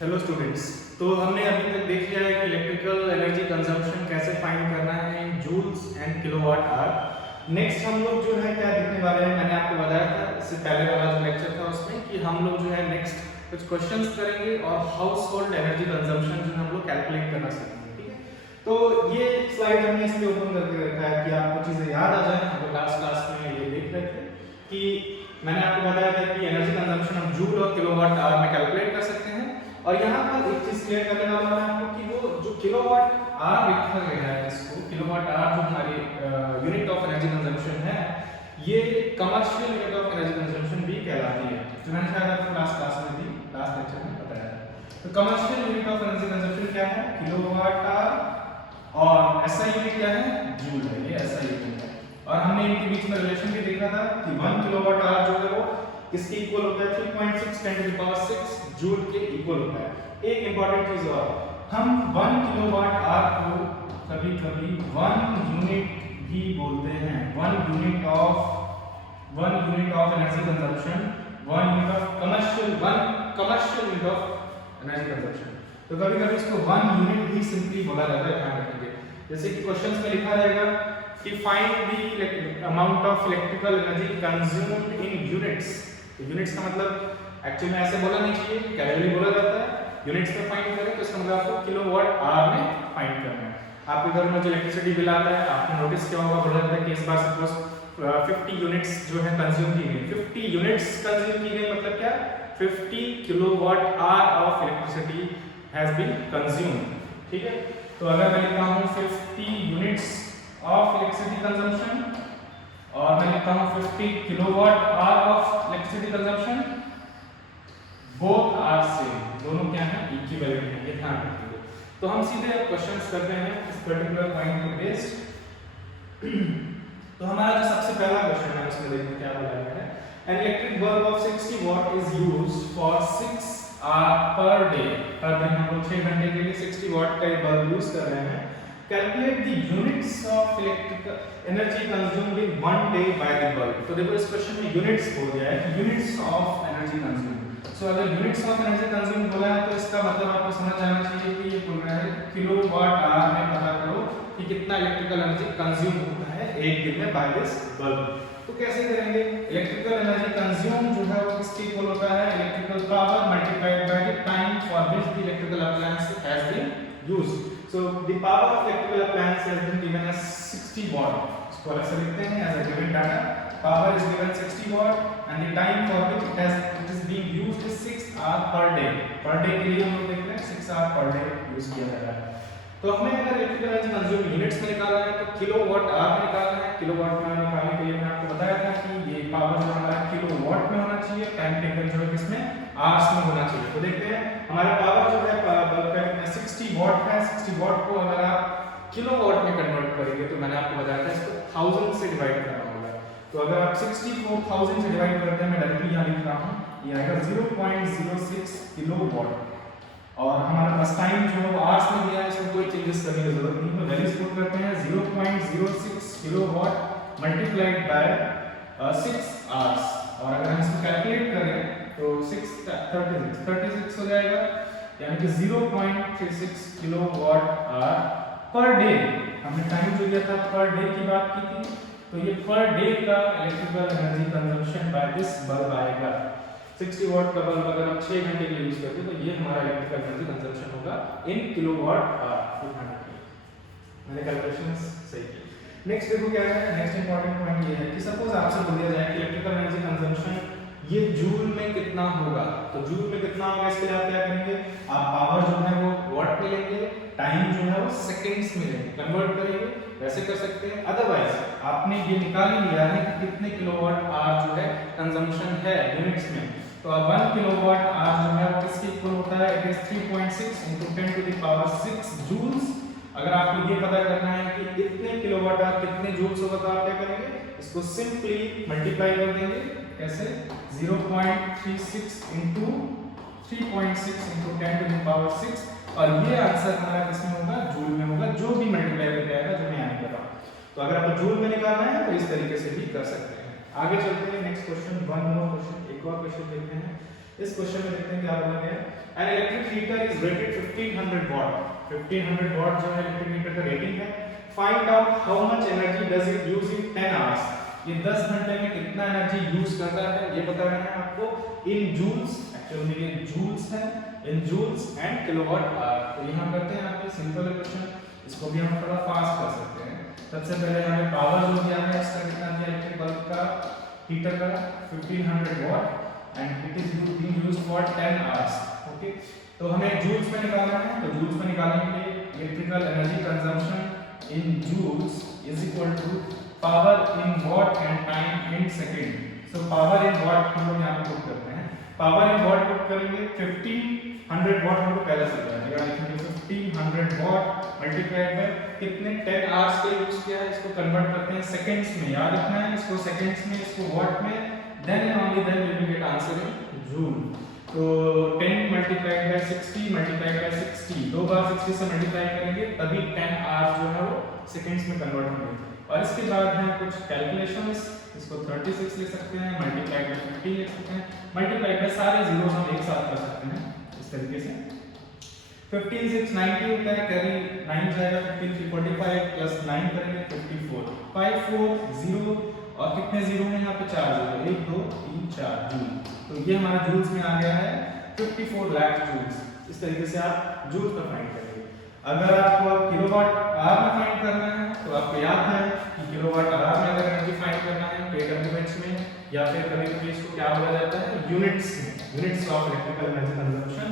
Hello students. तो हमने अभी तक देख लिया है कि इलेक्ट्रिकल एनर्जी कंजम्पशन कैसे फाइंड करना है in joules and kilowatt hour. Next हम लोग जो है क्या देखने वाले हैं, मैंने आपको बताया था इससे पहले वाला जो लेक्चर था उसमें कि हम लोग जो है नेक्स्ट कुछ क्वेश्चंस करेंगे और हाउस होल्ड एनर्जी कंजम्पशन जो हम लोग कैलकुलेट करना सीखेंगे। ठीक है, तो ये स्लाइड हमने इसलिए ओपन करके रखा है कि आपको चीजें याद आ जाए। हम लोग लास्ट क्लास में ये देख रहे थे कि मैंने आपको बताया था कि एनर्जी कंजम्पशन हम जूल और किलोवाट आवर में कैलकुलेट कर सकते हैं। और यहाँ पर एक चीज क्लियर करने वाला मैं आपको कि वो जो किलोवाट आवर लिखा गया है, इसको किलोवाट आवर जो हमारी यूनिट ऑफ एनर्जी कंजम्पशन है, ये commercial unit of energy consumption भी कहलाती है, जो मैंने शायद आपको लास्ट क्लास में भी लास्ट लेक्चर में बताया था। तो commercial unit of energy consumption क्या है? Kilowatt hour. और एसआई यूनिट क्या है? जूल है। ये एसआई यूनिट है। और हमने इनके बीच में रिलेशन भी देखा था कि 1 किलोवाट आवर जो है वो किसके इक्वल होता है? 3.6 10 to the power 6 जूल के इक्वल होता है। एक इंपॉर्टेंट चीज और, हम 1 किलोवाट आवर को कभी-कभी 1 यूनिट भी बोलते हैं। 1 unit of energy consumption, 1 unit of commercial unit of energy consumption. तो कभी-कभी इसको 1 यूनिट भी सिंपली बोला जाता है, ध्यान रखिए। जैसे कि क्वेश्चंस में लिखा रहेगा कि find the amount of electrical energy consumed in units. तो यूनिट्स का मतलब एक्चुअली में ऐसे बोला नहीं चाहिए, कैजुअली बोला जाता है। यूनिट्स में फाइंड करें तो इसका मतलब आपको किलोवाट आवर में फाइंड करना है। आपके घर में जो इलेक्ट्रिसिटी बिल आता है, आपने नोटिस किया होगा, बोला जाता है कि इस बार सपोज 50 यूनिट्स जो है कंज्यूम की गई। 50 यूनिट्स कंज्यूम की गई मतलब क्या? 50 kilowatt hour of electricity has been consumed. ठीक है, तो अगर मैं लिखता हूं 50 यूनिट्स ऑफ इलेक्ट्रिसिटी कंजम्पशन और मैं लिखता हूं 50 kilowatt hour of electricity consumption, both are same, दोनों क्या है? इक्विवेलेंट है। ये ध्यान रखिए। तो हम सीधे अब क्वेश्चंस करते हैं इस पर्टिकुलर पॉइंट पे बेस्ड। तो हमारा जो सबसे पहला क्वेश्चन है उसमें देखिए क्या बोला गया है। An electric bulb of 60 watt is used for 6 hour per day. हर दिन हम लोग 6 घंटे के लिए 60 वॉट का ये बल्ब यूज कर रहे हैं। Calculate the units of electrical energy consumed in 1 day by the bulb। तो देखो इस क्वेश्चन में यूनिट्स बोल दिया है, यूनिट्स ऑफ एनर्जी कंज्यूम्ड। सो अगर यूनिट्स ऑफ एनर्जी कंज्यूम्ड बोला है तो इसका मतलब आपको समझ आना चाहिए कि ये बोल रहा है किलोवाट आवर में पता करो कि कितना इलेक्ट्रिकल एनर्जी कंज्यूम होता है एक दिन में बाय दिस बल्ब। तो कैसे करेंगे? इलेक्ट्रिकल एनर्जी कंज्यूम जो है वो किसके इक्वल होता है? Electrical power multiplied by the time for which the electrical appliance has been used. So the power of electrical appliance has been given as 60 watt. इसको अलग से लिखते हैं as a given data. Power is given 60 watt and the time for which it is being used is 6 hour per day. Per day के लिए हम लोग देख रहे हैं 6 hour per day यूज किया जा रहा है। तो हमें अगर इलेक्ट्रिकल एनर्जी कंज्यूम यूनिट्स में निकालना है तो किलोवाट आवर में निकालना है। किलोवाट में निकालने के लिए मैंने आपको बताया था कि ये पावर जो हमारा किलोवाट में होना चाहिए, टाइम टेकन जो है किसमें? आवर्स में होना चाहिए। तो देखते हैं हमारा पावर जो है बल्ब का 60 वॉट है। 60 वॉट को अगर आप किलोवाट में कन्वर्ट करेंगे तो मैंने आपको बताया था इसको 1000 से डिवाइड करना होगा। तो अगर आप 60 को 1000 से डिवाइड करते हैं, मैं डायरेक्टली यहां लिख रहा हूं, ये आएगा 0.06 किलोवाट। और हमारा पास टाइम जो है वो आवर्स में दिया है, इसमें कोई चेंजेस करने की जरूरत नहीं है। तो वैल्यूज पुट करते हैं 0.06 किलोवाट मल्टीप्लाइड बाय 6 आवर्स। और अगर हम इसको कैलकुलेट करें तो 36 हो जाएगा, यानी कि 0.36 किलोवाट आवर पर डे। हमने टाइम जो लिया था पर डे की बात की थी, तो ये पर डे का electrical energy consumption by this bulb आएगा। 60 वॉट का बल्ब अगर हम 6 घंटे के लिए यूज करते हैं तो ये हमारा इलेक्ट्रिकल एनर्जी कंजम्पशन होगा इन किलोवाट आवर। ध्यान रखिए, मैंने कैलकुलेशंस सही की। नेक्स्ट देखो क्या है, नेक्स्ट इंपॉर्टेंट पॉइंट ये है कि सपोज आपसे बोल दिया जाए कि इलेक्ट्रिकल एनर्जी कंजम्पशन ये जूल में कितना होगा। तो जूल में कितना होगा इसके लिए आप क्या करेंगे? आप पावर जो है वो वॉट में लेंगे, टाइम जो है वो सेकंड्स में लेंगे, कन्वर्ट करेंगे, वैसे कर सकते हैं। अदरवाइज आपने ये निकाल ही लिया है कि कितने किलोवाट आवर जो है कंजम्पशन है यूनिट्स में। तो अब 1 किलोवाट आवर जो है वो किसके इक्वल होता है? It is 3.6 × 10 to the power 6 joules. अगर आपको ये पता करना है कि इतने किलोवाट आवर कितने जूल्स होगा तो आप क्या करेंगे? इसको सिंपली मल्टीप्लाई कर देंगे। कैसे? 0.36 × 3.6 × 10 to the power 6। और ये आंसर हमारा किसमें होगा? जूल में होगा, जो भी मल्टीप्लाई करके आएगा, जो मैं यहाँ कर रहा हूँ। तो अगर आपको जूल में निकालना है तो इस तरीके से भी कर सकते हैं। आगे चलते हैं next question, one more question, एक और क्वेश्चन देखते हैं। इस क्वेश्चन में देखते हैं क्या बोला गया है। An electric heater is rated 1500 वाट। 1500 वाट जो है इलेक्ट्रिक हीटर का रेटिंग है। Find out how much energy does it use in 10 hours. ये 10 घंटे में कितना एनर्जी यूज करता है ये बताना है आपको इन जूल्स। एक्चुअली में ये जूल्स है, in joules and kilowatt hour. तो यहां करते हैं आपके सिंपल क्वेश्चन, इसको भी हम थोड़ा फास्ट कर सकते हैं। सबसे पहले हमें पावर जो दिया है इसका कितना दिया इलेक्ट्रिक बल्ब का हीटर का 1500 watt and it is being used for 10 hours. Okay, तो हमें जूल्स में निकालना है। तो जूल्स में निकालने के लिए electrical energy consumption in joules is equal to power in watt and time in second. So power in watt हम लोग यहां पे पुट करते हैं। पावर इन वॉट पुट करेंगे 1500 वॉट हमको पहले से पता है, लिखेंगे 1500 वॉट मल्टीप्लाइड बाय कितने 10 आवर्स के यूज किया है। इसको कन्वर्ट करते हैं सेकंड्स में, याद रखना है इसको सेकंड्स में, इसको वॉट में, then and only then we will get answer in joule. तो 10 मल्टीप्लाइड बाय 60 मल्टीप्लाइड बाय 60, दो बार 60 से मल्टीप्लाई करेंगे तभी 10 आवर्स जो है वो सेकंड्स में कन्वर्ट होंगे। और इसके बाद है कुछ कैलकुलेशंस, इसको 36 लिख सकते हैं, मल्टीप्लाइड बाय 50 लिख सकते हैं, मल्टीप्लाइड बाय सारे जीरोस हम एक साथ कर सकते हैं इस तरीके से। 15 6 90 होता है, कैरी 9 जाएगा, 15 3 45 प्लस 9 करेंगे 54, 5 4 0 और कितने जीरो हैं यहाँ पे 4 जीरो, 1 2 3 4 जूल। तो ये हमारा जूल्स में आ गया है 54 लाख जूल्स। इस तरीके से आप जूल्स का फाइंड करेंगे। अगर आपको किलोवाट आवर में फाइंड करना है तो आपको याद है कि किलोवाट आवर में अगर एनर्जी फाइंड करना है केडब्ल्यूएच में या फिर कभी-कभी इसको क्या बोला जाता है यूनिट्स में, units of electrical energy consumption.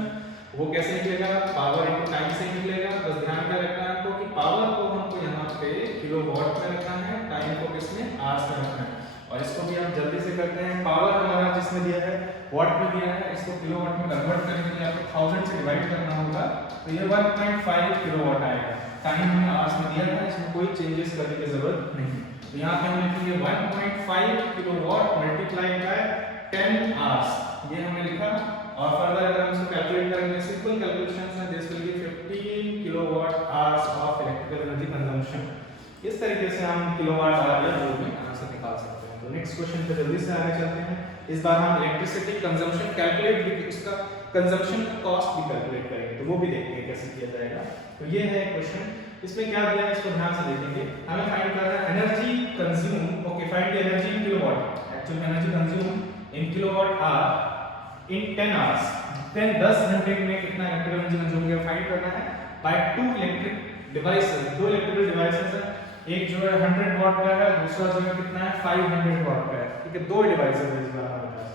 वो कैसे निकलेगा, पावर इनटू टाइम से निकलेगा। बस ध्यान क्या रखना है आपको कि पावर को हमको यहाँ पे किलोवाट में रखना है, टाइम को किसमें आवर्स में रखना है। और इसको भी हम जल्दी से करते हैं। पावर हमारा जिसमें दिया है वाट में दिया है, इसको किलोवाट में कन्वर्ट करने के लिए आपको 1000 से डिवाइड करना होगा, तो ये 1.5 किलोवाट आएगा। टाइम हमने आवर्स में दिया है, इसमें कोई चेंजेस करने की जरूरत नहीं। तो यहाँ पे हम लिखेंगे 1.5 किलोवाट मल्टीप्लाइड बाय 10 आवर्स, ये हमने लिखा। और फर्दर अगर हम इसको कैलकुलेट करेंगे, सिंपल कैलकुलेशंस हैं, this will be 15 kilowatt hours of electrical energy consumption. इस तरीके से हम किलोवाट आवर या जूल में आंसर निकाल सकते हैं। तो नेक्स्ट क्वेश्चन पे जल्दी से आगे चलते हैं। इस बार हम इलेक्ट्रिसिटी कंजम्पशन कैलकुलेट भी, उसका कंजम्पशन का कॉस्ट भी कैलकुलेट करेंगे, तो वो भी देखते हैं कैसे किया जाएगा। तो ये है क्वेश्चन, इसमें क्या दिया है इसको ध्यान से देखेंगे। हमें फाइंड करना है energy consume, okay find the energy in kilowatt. Actually energy consume in kilowatt hour in 10 hours, then 10 घंटे में कितना इलेक्ट्रिकल एनर्जी कंज्यूम किया फाइंड करना है बाय टू इलेक्ट्रिक डिवाइसेस। दो इलेक्ट्रिकल डिवाइसेस हैं, एक जो है 100 वाट का है, दूसरा जो है कितना है 500 वाट का है। ठीक है, दो डिवाइसेस हैं इस बार हमारे पास।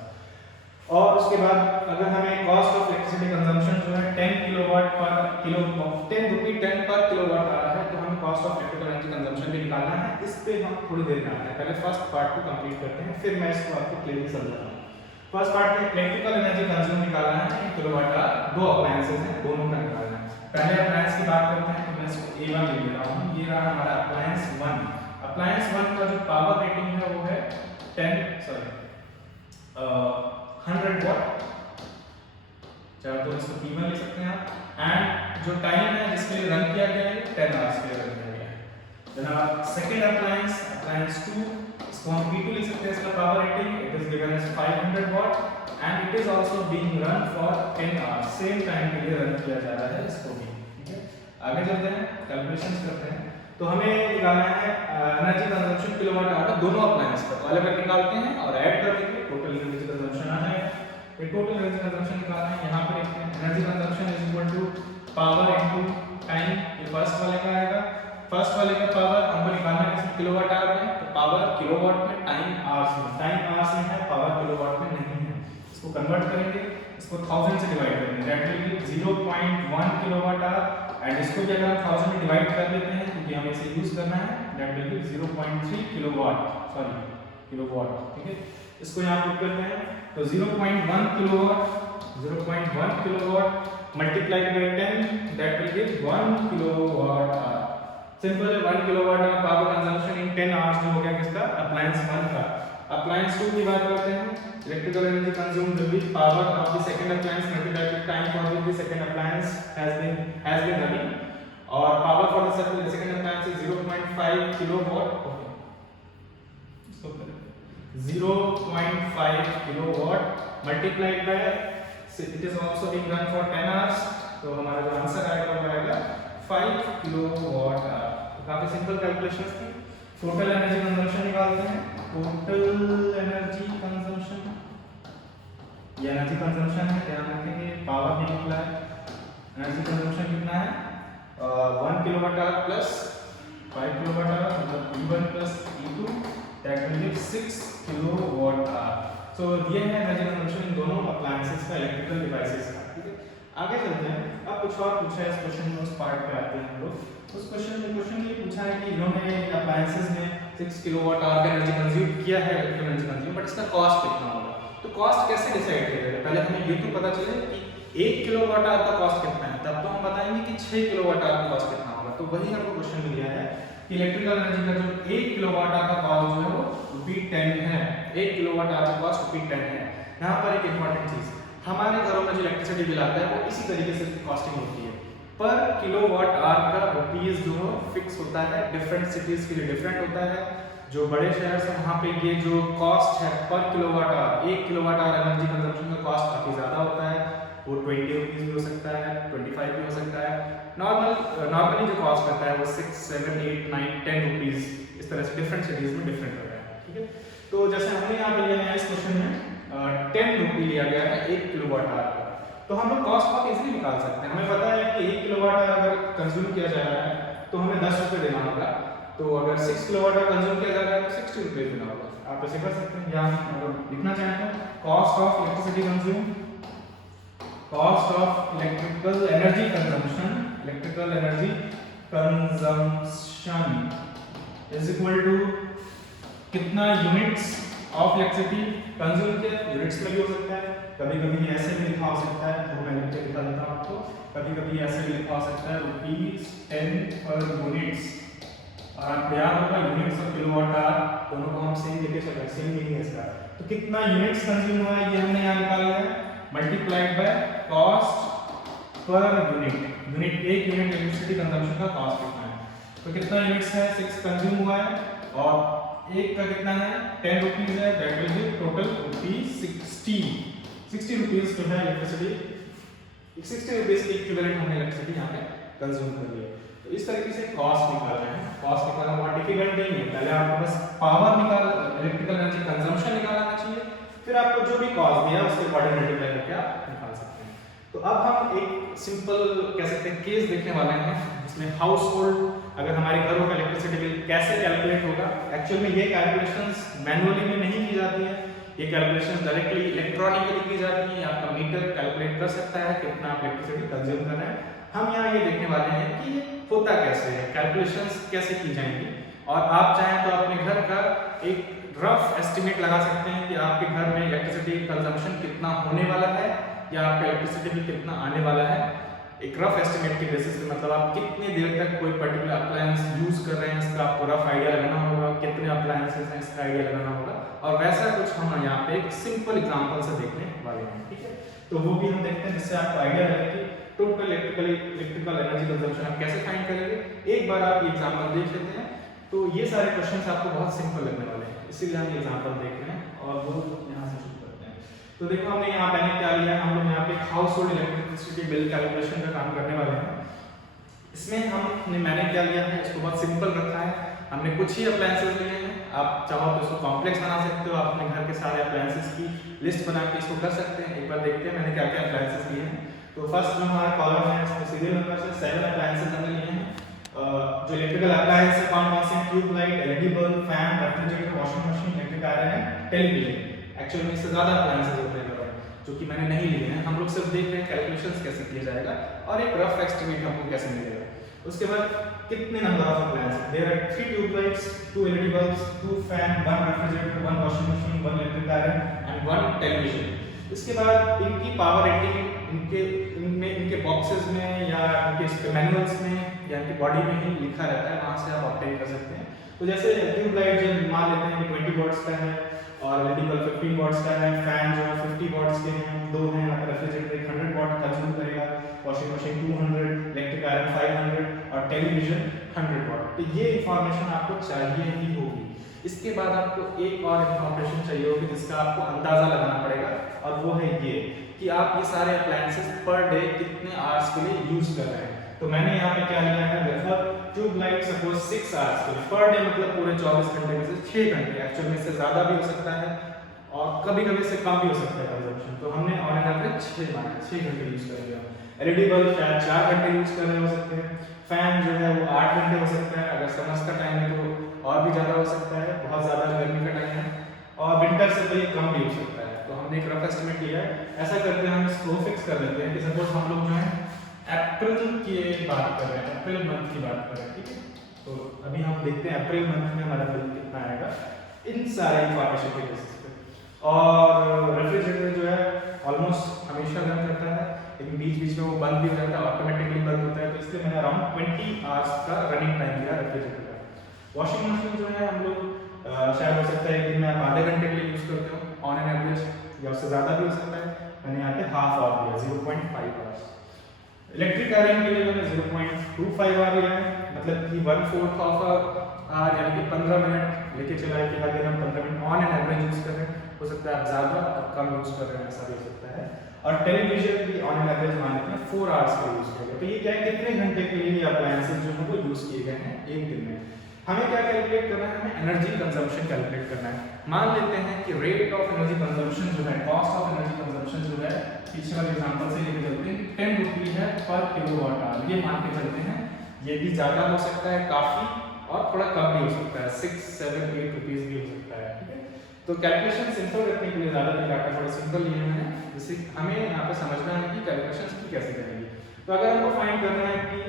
और उसके बाद अगर हमें कॉस्ट ऑफ इलेक्ट्रिसिटी कंजम्पशन जो है 10 किलोवाट पर किलो 10 रुपए 10 पर किलोवाट आ रहा है, तो हमें cost of electrical energy consumption भी निकालना है। इस पे हम थोड़ी देर में आते हैं, पहले फर्स्ट पार्ट को कंप्लीट करते हैं, फिर मैं इसको आपको क्लियरली समझाता हूं। फर्स्ट पार्ट में इलेक्ट्रिकल एनर्जी कंज्यूम निकालना है इन किलोवाट आवर, दो अप्लायंसेस हैं, दोनों का निकालना है। पहले अप्लायंस की बात करते हैं, तो मैं इसको A1 लिख रहा हूं। ये रहा हमारा अप्लायंस 1। अप्लायंस 1 का जो पावर रेटिंग है वो है 100 वाट, चाहे तो इसको P1 लिख सकते हैं आप। एंड जो टाइम है जिसके लिए रन किया गया है 10 आवर्स के लिए रन किया गया है। देन हमारा सेकंड अप्लायंस, अप्लायंस 2, इसको हम P2 लिख सकते हैं। इसका power rating it is given as 500 watt and it is also being run for 10 hours, same time के लिए रन किया जा रहा है इसको भी। ठीक है, आगे चलते हैं, कैलकुलेशंस करते हैं। तो हमें निकालना है एनर्जी कंजम्पशन किलोवाट आवर दोनों अप्लायंस पर, अलग अलग निकालते हैं और ऐड कर देंगे, टोटल एनर्जी कंजम्पशन आ जाएगा। ये टोटल एनर्जी कंजम्पशन निकालना है, यहां पर लिखते हैं energy consumption is equal to power into time. ये फर्स्ट वाले का आएगा, फर्स्ट वाले का पावर हमको निकालना है किसमें किलोवाट आवर में, तो पावर किलोवाट में, टाइम आवर्स में। टाइम आवर्स में है, पावर किलोवाट में नहीं है। इसको कन्वर्ट करेंगे, इसको 1000 से डिवाइड करेंगे, that will B 0.1 kilowatt hour. And इसको भी अगर हम 1000 में डिवाइड कर देते हैं क्योंकि हमें इसे यूज करना है, that will B 0.3 kilowatt, sorry kilowatt. ठीक है, इसको यहां पुट करते हैं, तो 0.1 kilowatt, 0.1 kilowatt multiplied bye 10, that will give 1 kilowatt our. Simple है, 1 kilowatt our power consumption in 10 hours जो हो गया किसका, अप्लायंस 1 का। अप्लायंस 2 की बात करते हैं, electrical energy consumed with power of the second appliance multiplied with time for which the second appliance has been running, और power for the second appliance is 0.5 kilowatt. Okay, इसको करें 0.5 kilowatt multiplied by it is also being run for 10 hours, तो हमारा जो answer आएगा वो आएगा 5 kilowatt hour. तो काफी सिंपल कैलकुलेशंस थी। टोटल एनर्जी कंजम्पशन निकालते हैं। टोटल एनर्जी कंजम्पशन, ये एनर्जी कंजम्पशन है, ध्यान रखेंगे पावर नहीं निकला है। एनर्जी कंजम्पशन कितना है 1 kilowatt hour plus 5 kilowatt hour, मतलब E1 plus E2 that will give 6 kilowatt hour. So ये है एनर्जी कंजम्पशन इन दोनों अप्लायंसेस का, इलेक्ट्रिकल डिवाइसेस का। ठीक है, आगे चलते हैं। अब कुछ और पूछा है इस क्वेश्चन में, उस पार्ट पे आते हैं हम लोग। उस क्वेश्चन ये पूछा है कि इन्होंने अप्लायंसेस में 6 किलोवाट आवर का एनर्जी कंज्यूम किया है, इलेक्ट्रिकल एनर्जी कंज्यूम, बट इसका कॉस्ट कितना होगा। तो कॉस्ट कैसे डिसाइड किया जाएगा, पहले हमें ये तो पता चले कि 1 किलोवाट आवर का कॉस्ट कितना है, तब तो हम बताएंगे कि 6 किलोवाट आवर का कॉस्ट कितना होगा। तो वही हमको क्वेश्चन में दिया है कि इलेक्ट्रिकल एनर्जी का जो 1 किलोवाट आवर का कॉस्ट जो है वो ₹10 है। 1 किलोवाट आवर का कॉस्ट ₹10 है। यहाँ पर एक इंपॉर्टेंट चीज, हमारे घरों में जो इलेक्ट्रिसिटी बिल आता है वो इसी तरीके से कॉस्टिंग होती है। पर किलोवाट आवर का रुपीस जो फिक्स होता है, डिफरेंट सिटीज के लिए डिफरेंट होता है। जो बड़े शहर हैं वहाँ पे ये जो कॉस्ट है पर kilowatt hour, 1 kilowatt our energy consumption का कॉस्ट काफ़ी ज़्यादा होता है। वो 20 रुपीज़ भी हो सकता है, 25 भी हो सकता है। नॉर्मली जो कॉस्ट रहता है वो 6, 7, 8, 9, 10 रुपीज़, इस तरह से डिफरेंट सिटीज़ में डिफरेंट होता है। ठीक है, तो जैसे हमने यहाँ पे लिया है इस क्वेश्चन में 10 रुपये लिया गया है 1 किलोवाट आवर का, तो हम लोग कॉस्ट बहुत इजीली निकाल सकते हैं। हमें पता है कि 1 किलोवाट आवर अगर कंज्यूम किया जा रहा है तो हमें 10 रुपये देना होगा। तो अगर 6 किलोवाट आवर कंज्यूम किया जा रहा है तो 60 रुपये देना होगा। आप ऐसे कर सकते हैं, या मतलब लिखना चाहें तो cost of electricity consume, cost of electrical energy consumption, electrical energy consumption is equal to कितना यूनिट्स ऑफ इलेक्ट्रिसिटी कंज्यूम किया। यूनिट्स में भी हो सकता है, कभी कभी ऐसे भी लिखा हो सकता है, तो मैं लिख के दिखा देता हूँ आपको। कभी कभी ऐसे भी लिखा हो सकता है ₹10 पर यूनिट्स, और आपको याद होगा यूनिट्स और किलोवाट आवर दोनों को हम सेम लेके चल रहे हैं, सेम मीनिंग है इसका। तो कितना यूनिट्स कंज्यूम हुआ है ये हमने यहाँ निकाला है, multiplied by cost per unit. Unit, एक यूनिट इलेक्ट्रिसिटी कंजम्पशन का कॉस्ट कितना है, तो कितना यूनिट्स है 6 कंज्यूम हुआ है, और एक का कितना है 10 रुपीज है, that will give total ₹60 rupees जो है इलेक्ट्रिसिटी, 60 रुपीज की इक्विवेलेंट हमने इलेक्ट्रिसिटी यहाँ पे कंज्यूम कर लिया। तो इस तरीके से कॉस्ट निकाल रहे हैं। कॉस्ट निकालना बहुत डिफिकल्ट नहीं है, पहले आपको बस पावर इलेक्ट्रिकल एनर्जी कंजम्पशन निकालना चाहिए, फिर आपको जो भी कॉस्ट दिया उसके अकॉर्डिंग मल्टीप्लाई करके आप निकाल सकते हैं। तो अब हम एक सिंपल कह सकते हैं केस देखने वाले हैं, जिसमें हाउस होल्ड अगर हमारे घरों का इलेक्ट्रिसिटी बिल कैसे कैलकुलेट होगा। एक्चुअल में ये कैलकुलेशंस मैनुअली में नहीं की जाती है, ये कैलकुलेशंस डायरेक्टली इलेक्ट्रॉनिकली की जाती है। आपका मीटर कैलकुलेट कर सकता है कितना आप इलेक्ट्रिसिटी कंज्यूम कर रहे हैं। हम यहाँ ये देखने वाले हैं कि ये होता कैसे है, कैलकुलेशंस कैसे की जाएंगी, और आप चाहें तो अपने घर का एक रफ एस्टिमेट लगा सकते हैं कि आपके घर में इलेक्ट्रिसिटी कंजम्पशन कितना होने वाला है, या आपका इलेक्ट्रिसिटी बिल कितना आने वाला है। एक रफ एस्टिमेट के बेसिस पे, मतलब आप कितने देर तक कोई पर्टिकुलर अप्लायंस यूज कर रहे हैं इसका आपको रफ आइडिया लगाना होगा, कितने अप्लायंसेस हैं इसका आइडिया लगाना होगा, और वैसा कुछ हम यहाँ पे एक सिंपल एग्जांपल से देखने वाले हैं। ठीक है, तो वो भी हम देखते हैं जिससे आपको आइडिया लगे कि टोटल इलेक्ट्रिकल एनर्जी कंजम्पशन आप कैसे फाइंड करेंगे। एक बार आप ये एग्जांपल देख लेते हैं तो ये सारे क्वेश्चंस आपको बहुत सिंपल लगने वाले हैं, इसीलिए हम ये एग्जांपल देख रहे हैं और वो यहाँ से शुरू करते हैं। तो देखो हमने यहाँ मैंने क्या लिया, हम लोग यहाँ पे house hold electricity bill calculation का काम करने वाले हैं। इसमें मैंने क्या लिया है, इसको बहुत सिंपल रखा है। हमने कुछ ही अप्लायंसेस लिए हैं, आप चाहो तो इसको कॉम्प्लेक्स बना सकते हो, आप अपने घर के सारे अप्लायंसेस की लिस्ट बना के इसको कर सकते हैं। एक बार देखते हैं मैंने क्या क्या अप्लायंसेस लिए हैं। तो फर्स्ट जो हमारा कॉलम है इसमें सीरियल नंबर से 7 अप्लायंसेस हमने लिए हैं। जो इलेक्ट्रिकल अप्लायंस है कौन कौन से हैं, tube light, LED bulb, fan, refrigerator, washing machine, electric iron है, टेलीविजन। एक्चुअली में इससे ज्यादा अप्लायंसेस होते हैं जो कि मैंने नहीं लिए हैं। हम लोग सिर्फ देख रहे हैं कैलकुलेशंस कैसे किया जाएगा और एक रफ एस्टिमेट हमको कैसे मिलेगा। उसके बाद कितने number of appliances, there are 3 tube lights, 2 LED bulbs, 2 fan, 1 refrigerator, 1 washing machine, 1 electric iron and 1 television. इसके बाद इनकी पावर रेटिंग इनके बॉक्सेस में या इनके मैनुअल्स में या इनकी बॉडी में ही लिखा रहता है, वहाँ से आप अपडेट कर सकते हैं। तो जैसे ट्यूब लाइट जो मान लेते हैं कि 20 वॉट्स का है और एलईडी बल्ब 15 वॉट्स का है, फैन जो है 50 वॉट्स के हैं, 2 हैं, रेफ्रिजरेटर 100 वॉट कंज्यूम करेगा, वॉशिंग मशीन 200, इलेक्ट्रिक आयरन 500 और टेलीविजन 100 वॉट। तो ये इंफॉर्मेशन आपको चाहिए ही होगी। इसके बाद आपको एक और इन्फॉर्मेशन चाहिए होगी जिसका आपको अंदाजा लगाना पड़ेगा, और वो है ये कि आप ये सारे अप्लायंसेस पर डे कितने आवर्स के लिए यूज कर रहे हैं। तो मैंने यहाँ पे क्या लिया है, refer tube light suppose 6 hours के लिए, पर डे मतलब पूरे 24 घंटे में से 6 घंटे, एक्चुअल में से ज्यादा भी हो सकता है और कभी कभी से कम भी हो सकता है कंजम्पशन। तो हमने ऑन एन एवरेज 6 माना, 6 घंटे यूज कर लिया। एलईडी बल्ब शायद 4 घंटे यूज कर रहे हो सकते हैं, फैन जो है वो 8 घंटे हो सकता है, अगर समर्स का टाइम है तो और भी ज्यादा हो सकता है, बहुत ज्यादा गर्मी का टाइम है, और विंटर से तो ये कम भी हो सकता है। तो हमने एक रफ एस्टिमेट लिया है। ऐसा करते हैं, हम इसको फिक्स कर लेते हैं कि सपोज हम लोग जो है अप्रैल की बात कर रहे हैं, अप्रैल मंथ की बात कर रहे हैं, ठीक है। तो अभी हम देखते हैं अप्रैल मंथ में हमारा बिल कितना आएगा इन सारे इंफॉर्मेशन के बेसिस पे। और रेफ्रिजरेटर जो है ऑलमोस्ट हमेशा रन करता है, लेकिन बीच बीच में वो बंद भी हो जाता है, ऑटोमेटिकली बंद होता है, तो इसलिए मैंने अराउंड 20 आवर्स का रनिंग टाइम दिया रेफ्रिजरेटर का। वॉशिंग मशीन जो है हम लोग शायद हो सकता है कि मैं आप आधे घंटे के लिए यूज करते हो ऑन एन एवरेज, या उससे ज्यादा भी हो सकता है, मैंने यहाँ पे हाफ आवर दिया 0.5 आवर्स। इलेक्ट्रिक आयरन के लिए मैंने 0.25 आवर लिया है, मतलब कि 1/4 ऑफ आवर यानी कि 15 मिनट लेके चला है कि अगर हम 15 minute on an average use कर रहे हैं, हो सकता है आप ज्यादा और कम यूज कर रहे हैं, ऐसा भी हो सकता है। और टेलीविजन भी ऑन एन एवरेज मान लेते हैं 4 आवर्स का यूज किया गया। तो ये क्या है, कितने घंटे के लिए अप्लायंसेस जो है वो यूज किए गए हैं एक दिन में। हमें क्या कैलकुलेट करना है, हमें एनर्जी कंजम्पशन कैलकुलेट करना है। मान लेते हैं कि रेट ऑफ एनर्जी कंजम्पशन जो है, कॉस्ट ऑफ एनर्जी कंजम्पशन जो है, पिछले वाले एग्जांपल से लेके चलते हैं, 10 रुपये है पर किलोवाट आवर, ये मान के चलते हैं। ये भी ज्यादा हो सकता है काफी, और थोड़ा कम भी हो सकता है, 6, 7, 8 रुपीस भी हो सकता है, ठीक है। तो कैलकुलेशन सिंपल रखने के लिए ज्यादातर डाटा थोड़ा सिंपल लिए हुए हैं, जैसे हमें यहाँ पे समझना है कि कैलकुलेशंस की कैसे करेंगे। तो अगर हमको फाइंड करना है कि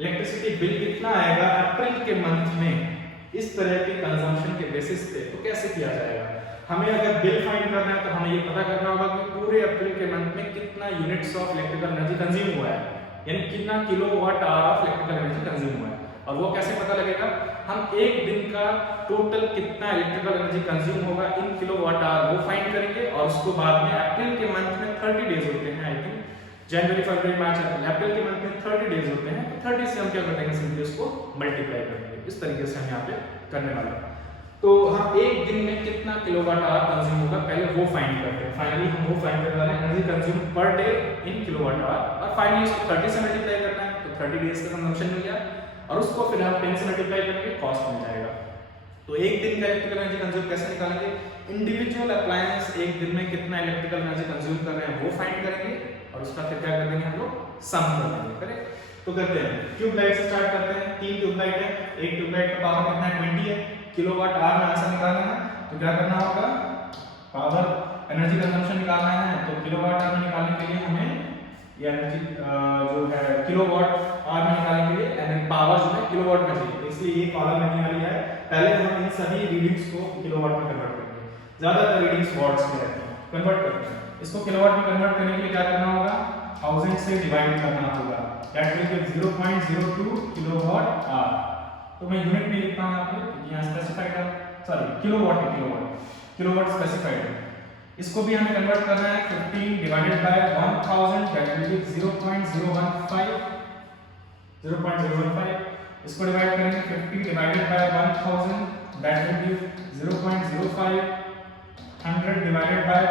इलेक्ट्रिसिटी बिल कितना आएगा अप्रैल के मंथ में इस तरह के कंजम्पशन के बेसिस पे, तो कैसे किया जाएगा। हमें अगर बिल फाइंड करना है तो हमें ये पता करना होगा कि पूरे अप्रैल के मंथ में कितना units of electrical energy consume हुआ है, यानी कितना kilowatt hour of electrical energy consume हुआ है। और वो कैसे पता लगेगा, हम एक दिन का टोटल कितना इलेक्ट्रिकल एनर्जी कंज्यूम होगा इन किलोवाट आवर वो फाइंड करेंगे, और उसको बाद में अप्रैल के मंथ में 30 डेज होते हैं, आई थिंक जनवरी, फरवरी, मार्च, अप्रैल के मंथ में 30 डेज होते हैं, तो 30 से हम क्या कर देंगे, सिंपली उसको मल्टीप्लाई कर देंगे। इस तरीके से हम यहाँ पे करने वाले हैं। तो हम एक दिन में कितना किलोवाट आवर कंज्यूम होगा पहले वो फाइंड करते हैं। फाइनली हम वो फाइंड करने वाले हैं energy consume per day in kilowatt our, और फाइनली इसको 30 से मल्टीप्लाई करना है, तो 30 डेज का कंजम्पशन मिल गया, और उसको फिर हम 10 से मल्टीप्लाई करके कॉस्ट मिल जाएगा। तो एक दिन का इलेक्ट्रिकल एनर्जी कंज्यूम कैसे निकालेंगे, इंडिविजुअल अप्लायंस एक दिन में कितना इलेक्ट्रिकल एनर्जी कंज्यूम कर रहे हैं वो फाइंड करेंगे, और उसका फिर क्या कर देंगे हम लोग, सम कर देंगे। करेक्ट। तो करते हैं, ट्यूब लाइट से स्टार्ट करते हैं। 3 ट्यूब लाइट है, एक ट्यूब लाइट का पावर कितना है, 20 है, किलोवाट आवर में आंसर निकालना है, तो क्या करना होगा, पावर एनर्जी कंजम्पशन निकालना है, तो किलोवाट आवर में निकालने के लिए हमें ये एनर्जी जो है किलोवाट आवर में निकालने के लिए एनर्जी पावर जो है किलोवाट में चाहिए, इसलिए ये कॉलम नहीं वाली है। पहले हम इन सभी रीडिंग्स को किलोवाट में कन्वर्ट करेंगे, ज्यादातर रीडिंग्स वॉट्स में रहते हैं, कन्वर्ट करते हैं। इसको किलोवाट में कन्वर्ट करने के लिए क्या करना होगा, 1000 से डिवाइड करना होगा, that will give 0.02 kilowatt hour. तो मैं यूनिट में लिखता हूं यहाँ पे, यहाँ स्पेसिफाइड है, सॉरी किलोवाट है, किलोवाट स्पेसिफाइड है। इसको भी हमें कन्वर्ट करना है, 15 divided by 1000 that will give 0.015। इसको डिवाइड करेंगे 50 divided by 1000 that will give 0.05। 100 divided by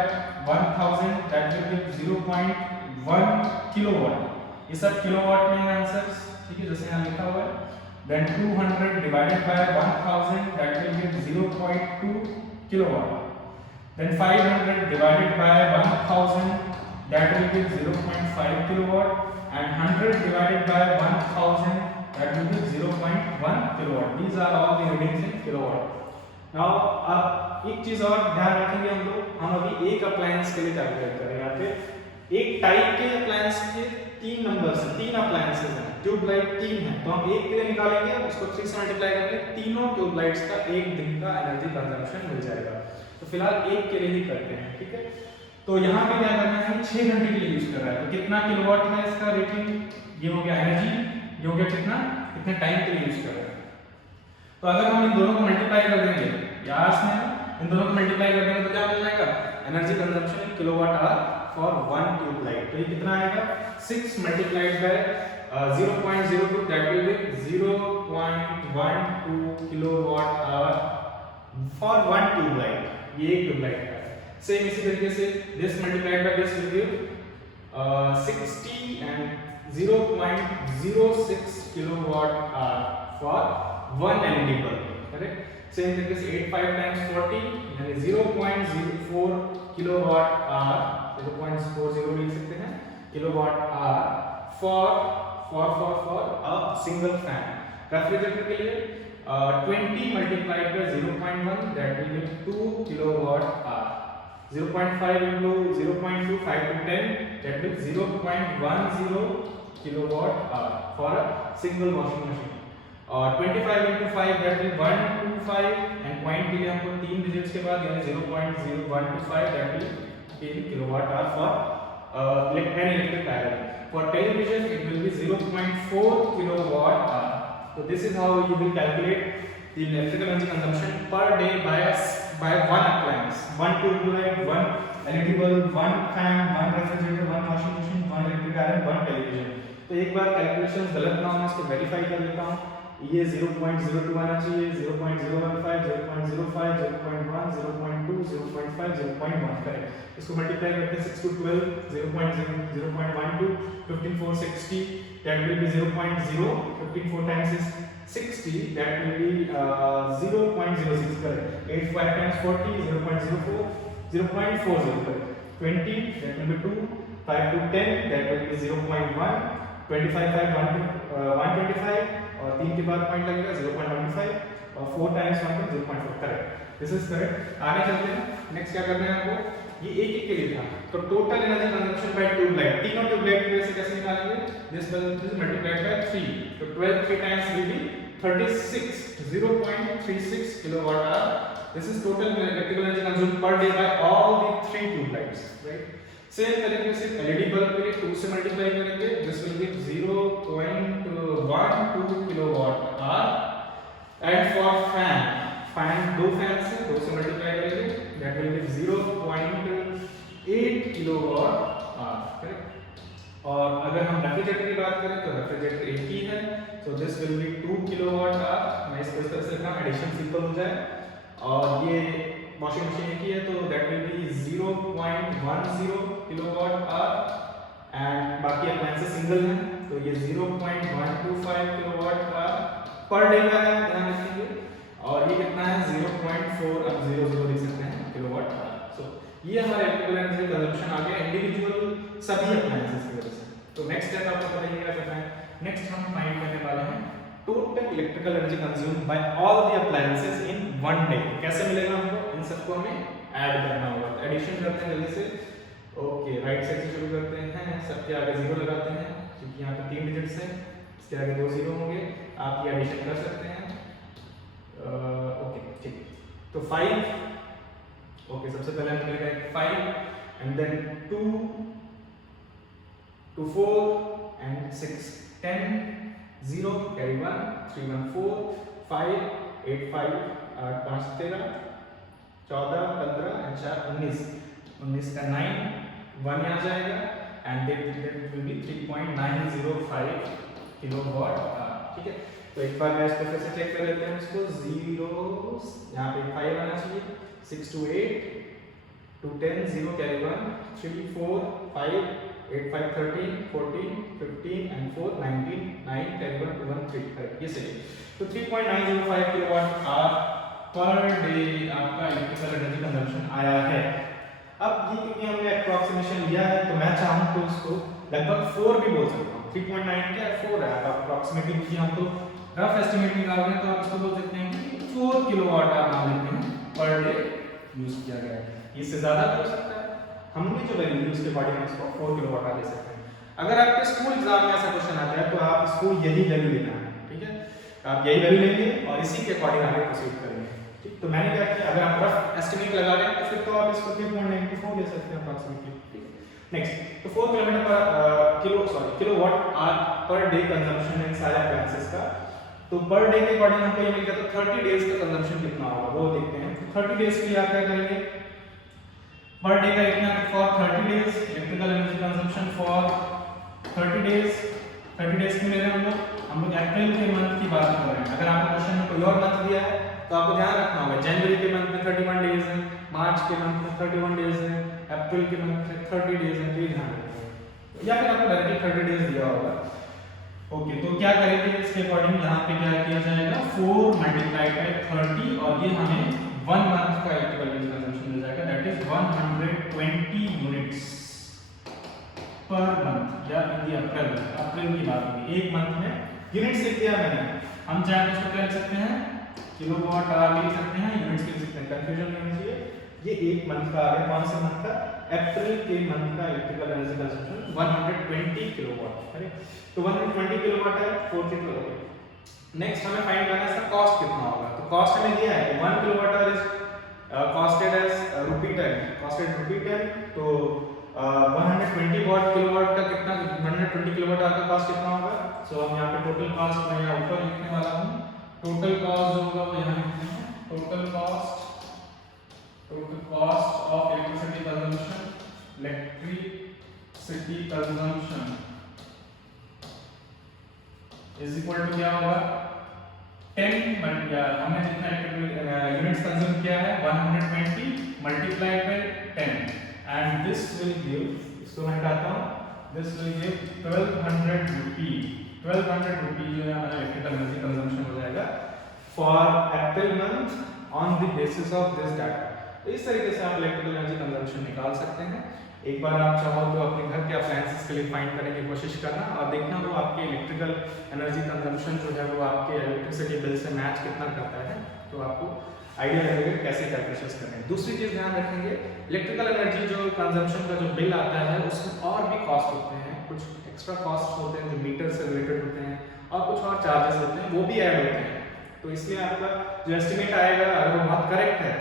1000 that will give 0.1 kilowatt. ये सब किलोवाट में है आंसर्स, ठीक है, जैसे यहाँ लिखा हुआ है। Then 200 divided by 1000 that will give 0.2 kilowatt. Then 500 divided by 1000 that will give 0.5 kilowatt, and 100 divided by 1000 that will give 0.1 kilowatt. These are all the readings in kilowatt. Now अब एक चीज और ध्यान रखेंगे हम अभी एक अप्लायंस के लिए कैलकुलेट कर रहे हैं। यहाँ पे एक टाइप के अप्लायंस के 3 नंबर्स, 3 अप्लायंसेस हैं, ट्यूब लाइट 3 है, तो हम एक के लिए निकालेंगे, उसको 3 से मल्टीप्लाई करेंगे, तीनों ट्यूब लाइट्स का एक दिन का एनर्जी कंजम्पशन मिल जाएगा। तो फिलहाल एक के लिए ही करते हैं, ठीक है। तो यहाँ पे क्या करना है, 6 घंटे के लिए यूज कर रहा है, तो कितना किलोवाट है इसका रेटिंग, ये हो गया एनर्जी, ये हो गया कितने टाइम के लिए यूज कर रहा है। तो अगर हम इन दोनों को मल्टीप्लाई कर देंगे, यार्स में इन दोनों को मल्टीप्लाई कर देंगे तो क्या मिल जाएगा, energy consumption in kilowatt hour for 1 tube light. तो ये कितना आएगा, 6 multiplied by 0.02 that will be 0.12 kilowatt hour for one tubelight, ये एक ट्यूबलाइट का है। सेम इसी तरीके से this multiplied by this will give 60 and 0.06 kilowatt hour for one LED bulb, correct. Same तरीके से 85 times 40 यानी 0.04 किलोवाट आवर, 0.40 लिख सकते हैं kilowatt hour for a single fan. Refrigerator के लिए 20 multiplied by 0.1 that will give 2 kilowatt hour. 0.5 into 0.25 to 10 that will 0.10 kilowatt hour for a single washing machine. 25 into 5 that will 125 and point के लिए हमको 3 digits के बाद यानी 0.0125 that will be kilowatt hour for an electric iron. For television it will be 0.4 kilowatt hour. So this is how you will calculate the electrical energy consumption per day by one appliance, one tube-light, one LED bulb, one fan, one refrigerator, one washing machine, one electric iron, one television. तो एक बार calculations गलत ना हो मैं इसको verify कर लेता हूँ। ये 0.02 आना चाहिए, 0.015, 0.05, 0.1, 0.2, 0.5, 0.1 करें। इसको मल्टीप्लाई करते हैं 6 to 12, 0.012, 15 4 60, that will be 0.0, 15 4 times is 60, that will be 0.06 correct. 85 times 40, 0.04, 0.40 correct. 20, that will be 2, 5 to 10, that will be 0.1, 25 5 125 और 3 के बाद पॉइंट लगेगा 0.15 और 4 times 1 तो 0.4 करेक्ट। This is correct. आगे चलते हैं, नेक्स्ट क्या करना है आपको, ये एक के लिए था तो total energy consumption by tubelight, तीनों ट्यूबलाइट की वजह से कैसे निकालेंगे, दिस मल्टीप्लाइड बाय 3 तो 12 3 times will be 36 0.36 kilowatt hour. This is total electrical energy consumed per day by all the 3 tube lights, right? Same तरीके से एलईडी बल्ब के लिए 2 से मल्टीप्लाई करेंगे, this will give 0.12 kilowatt our and for fan दो fan से 2 से multiply करेंगे, that will give 0.8 kilowatt hour, correct. और अगर हम रेफ्रिजरेटर की बात करें तो रेफ्रिजरेटर एक ही है, so this will be 2 kilowatt hour. मैं इसको इस तरह से लिखा एडिशन सिंपल हो जाए, और ये वॉशिंग मशीन एक ही है तो that will B 0.10 kilowatt hour and बाकी अप्लायंसेस सिंगल हैं तो ये 0.125 किलोवाट आवर पर डे का है, ध्यान रखिए। और ये कितना है 0.4, अब 0 लिख सकते हैं किलोवाट आवर। सो ये हमारे इलेक्ट्रिकल एनर्जी कंजम्पशन आ गया इंडिविजुअल सभी अप्लायंसेस की वजह से। तो नेक्स्ट स्टेप आपको बताइए क्या करना है, नेक्स्ट हम फाइंड करने वाले हैं total electrical energy consumed by all the appliances in one day. कैसे मिलेगा हमको, इन सबको हमें ऐड करना होगा। तो एडिशन करते हैं जल्दी से, ओके राइट साइड से शुरू करते हैं, सबके आगे 0 लगाते हैं क्योंकि यहाँ पे 3 डिजिट्स हैं, इसके आगे 2 0 होंगे, आप ये एडिशन कर सकते हैं। ओके ठीक, तो 5, ओके सबसे पहले हमें मिलेगा 5 and then 2 to 4 and 6 10 0 carry 1 3 1 4 5 8 5 8 5 13 14 15 and 4 19 का 9 1 आ जाएगा and that will be 3.905 kilowatt hour, ठीक है। तो एक बार मैं इसको फिर से चेक कर लेते हैं, इसको 0 यहाँ पे 5 आना चाहिए, 6 to 8 to 10 0 carry 1 3 4 5 8 5 13 14 15 and 4 19 9 carry 1 2 1 3 correct, ये सही है। तो 3.905 किलोवाट आवर पर डे आपका इलेक्ट्रिकल एनर्जी कंजम्पशन आया है। अब ये क्योंकि हमने अप्रोक्सीमेशन लिया है तो मैं चाहूँ तो इसको लगभग 4 भी बोल सकता हूँ। 3.9 क्या है 4 है, आप अप्रोक्सीमेटली क्योंकि हम तो रफ एस्टिमेट निकाल रहे हैं तो आप इसको बोल सकते हैं कि 4 किलोवाट आवर मान लेते हैं पर डे यूज किया गया है। इससे ज्यादा हो सकता है, हमने जो वैल्यू यूज के अकॉर्डिंग इसको 4 किलोवाट आवर ले सकते हैं। अगर आपके स्कूल एग्जाम में ऐसा क्वेश्चन आता है तो आप इसको यही वैल्यू लेना है, ठीक है, आप यही वैल्यू लेंगे और इसी के अकॉर्डिंग आगे प्रोसीड करेंगे, ठीक। तो मैंने क्या किया, अगर आप रफ एस्टिमेट लगा रहे हैं तो फिर तो आप इसको 3.94 ले सकते हैं अप्रॉक्सीमेटली, ठीक है। नेक्स्ट, तो 4 kilowatt hour per day consumption in सारे अप्लायंसेस का। तो पर डे के अकॉर्डिंग हमको ये मिल गया, तो 30 डेज का कंजम्पशन कितना होगा वो देखते हैं। 30 डेज के लिए आप क्या करेंगे, पर डे का इतना for 30 days electrical energy consumption for 30 days की ले रहे हैं हम लोग अप्रैल के मंथ की बात कर रहे हैं। अगर आपको क्वेश्चन में कोई और मंथ दिया है तो आपको ध्यान रखना होगा जनवरी के मंथ में 31 डेज है, मार्च के मंथ में 31 डेज है, अप्रैल के मंथ में 30 डेज है, तो ये ध्यान रखना। या फिर आपको डायरेक्टली 30 डेज दिया होगा। ओके, तो क्या करेंगे इसके अकॉर्डिंग यहाँ पे क्या किया जाएगा 4 मल्टीप्लाइड बाय 30 और ये हमें 1 मंथ का इलेक्ट्रिकल एनर्जी कंजम्पशन मिल जाएगा, that is 120 units per month या इन दी अप्रैल की बात होगी। एक मंथ में यूनिट्स लिख दिया मैंने, हम चाहे तो इसको क्या लिख सकते हैं किलोवाट आवर लिख सकते हैं, यूनिट्स लिख सकते हैं, कंफ्यूजन नहीं होनी चाहिए। ये एक मंथ का आ गया, कौन से मंथ का अप्रैल के मंथ का electrical energy consumption 120 kilowatt, correct. तो 120 किलोवाट है 4 किलो। नेक्स्ट हमें फाइंड करना है इसका कॉस्ट कितना होगा। तो कॉस्ट हमें दिया है 1 kilowatt hour is costed as ₹10, costed ₹10। तो 120 वाट किलोवाट का कितना 120 किलोवाट आवर का कॉस्ट कितना होगा। सो हम यहाँ पे टोटल कॉस्ट मैं यहाँ ऊपर लिखने वाला हूँ, टोटल कॉस्ट जो होगा वो यहाँ लिखते हैं, total cost of electricity consumption is equal to क्या होगा 10 हमने जितना यूनिट्स कंज्यूम किया है 120 multiplied by 10 and this will give, इसको मैं हटाता हूँ, दिस विल गिव 1200 रुपी। 1200 रुपी जो है हमारा इलेक्ट्रिकल एनर्जी कंजम्पशन हो जाएगा for April month on the basis of this data. तो इस तरीके से आप इलेक्ट्रिकल एनर्जी कंजम्पशन निकाल सकते हैं। एक बार आप चाहो तो अपने घर के अप्लायंसेस के लिए फाइंड करने की कोशिश करना और देखना वो आपके इलेक्ट्रिकल एनर्जी कंजम्पशन जो है वो आपके इलेक्ट्रिसिटी बिल से मैच कितना करता है, तो आपको आइडिया लगेगा कैसे कैलकुलेशंस करने हैं। दूसरी चीज ध्यान रखेंगे, इलेक्ट्रिकल एनर्जी जो कंजम्पशन का जो बिल आता है उसमें और भी कॉस्ट होते हैं, कुछ एक्स्ट्रा कॉस्ट होते हैं जो मीटर से रिलेटेड होते हैं और कुछ और चार्जेस होते हैं वो भी ऐड होते हैं। तो इसलिए आपका जो एस्टिमेट आएगा अगर वो बहुत करेक्ट है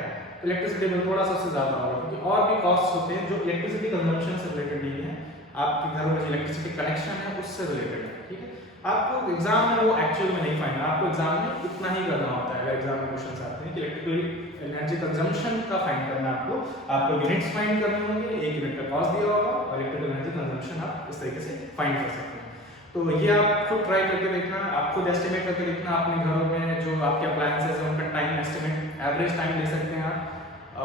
इलेक्ट्रिसिटी बिल थोड़ा सा उससे ज़्यादा होगा, क्योंकि और भी कॉस्ट होते हैं जो इलेक्ट्रिसिटी कंजम्पशन से रिलेटेड नहीं है, आपके घरों में जो इलेक्ट्रिसिटी कनेक्शन है उससे रिलेटेड है, ठीक है। आपको एग्जाम में वो एक्चुअल में नहीं फाइंड, आपको एग्जाम में इतना ही करना होता है। अगर एग्जाम में क्वेश्चंस आते हैं कि इलेक्ट्रिकल एनर्जी कंजम्पशन का फाइंड करना है आपको यूनिट्स फाइंड करने होंगे, एक यूनिट का कॉस्ट दिया होगा और इलेक्ट्रिकल एनर्जी कंजम्पशन आप इस तरीके से फाइंड कर सकते हैं। तो ये आप खुद ट्राई करके देखना, आप खुद एस्टिमेट करके देखना अपने घरों में जो आपके अप्लायंसेस हैं उनका टाइम एस्टिमेट एवरेज टाइम ले सकते हैं आप,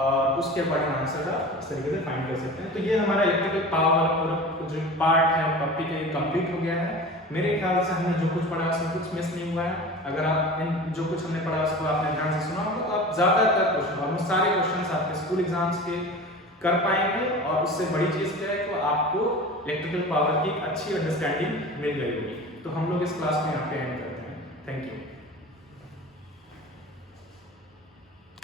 और उसके अकॉर्डिंग आंसर आप इस तरीके से फाइंड कर सकते हैं। तो ये हमारा इलेक्ट्रिकल पावर पूरा जो पार्ट है टॉपिक है कंप्लीट हो गया है। मेरे ख्याल से हमने जो कुछ पढ़ा उसमें कुछ मिस नहीं हुआ है। अगर आप इन जो कुछ हमने पढ़ा उसको आपने ध्यान से सुना होगा तो आप ज़्यादातर क्वेश्चन ऑलमोस्ट सारे क्वेश्चन आपके स्कूल एग्जाम्स के कर पाएंगे, और उससे बड़ी चीज़ क्या है तो आपको इलेक्ट्रिकल पावर की अच्छी अंडरस्टैंडिंग मिल गई होगी। तो हम लोग इस क्लास में यहाँ पे एंड करते हैं। Thank you.